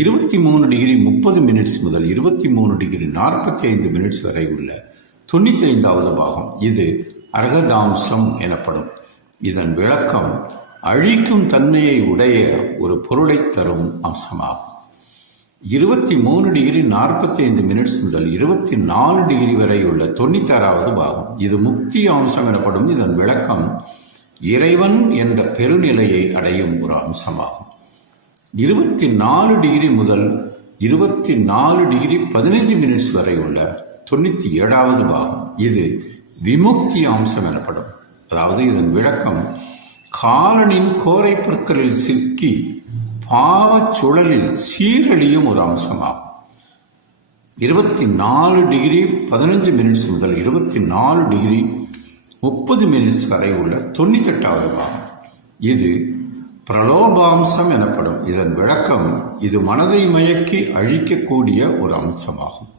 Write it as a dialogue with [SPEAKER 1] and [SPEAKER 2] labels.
[SPEAKER 1] இருபத்தி மூணு டிகிரி முப்பது மினிட்ஸ் முதல் இருபத்தி மூணு டிகிரி நாற்பத்தி ஐந்து மினிட்ஸ் வரை உள்ள தொண்ணூற்றி ஐந்தாவது பாகம் இது அர்ஹதாம்சம் எனப்படும். இதன் விளக்கம் அழிக்கும் தன்மையை உடைய ஒரு பொருளை தரும் அம்சமாகும். இருபத்தி மூணு டிகிரி நாற்பத்தி ஐந்து மினிட்ஸ் முதல் இருபத்தி நாலு டிகிரி வரை உள்ள தொண்ணூத்தாறாவது பாகம் இது முக்தி அம்சம் எனப்படும். இதன் விளக்கம் இறைவன் என்ற பெருநிலையை அடையும் ஒரு அம்சமாகும். இருபத்தி நாலு டிகிரி முதல் இருபத்தி நாலு டிகிரி பதினைஞ்சு மினிட்ஸ் வரை உள்ள தொண்ணூற்றி ஏழாவது பாகம். இது விமுக்தி அம்சம் எனப்படும். அதாவது இதன் விளக்கம் காலனின் கோரை பொருட்களில் சிக்கி பாவச் சுழலில் சீரழியும் ஒரு அம்சமாகும். இருபத்தி நாலு டிகிரி பதினஞ்சு மினிட்ஸ் முதல் இருபத்தி நாலு டிகிரி முப்பது மினிட்ஸ் வரை உள்ள தொண்ணூத்தெட்டாவது பாகம். இது பிரலோபாம்சம் எனப்படும் இதன் விளக்கம் இது மனதை மயக்கி அழிக்கக்கூடிய ஒரு அம்சமாகும்.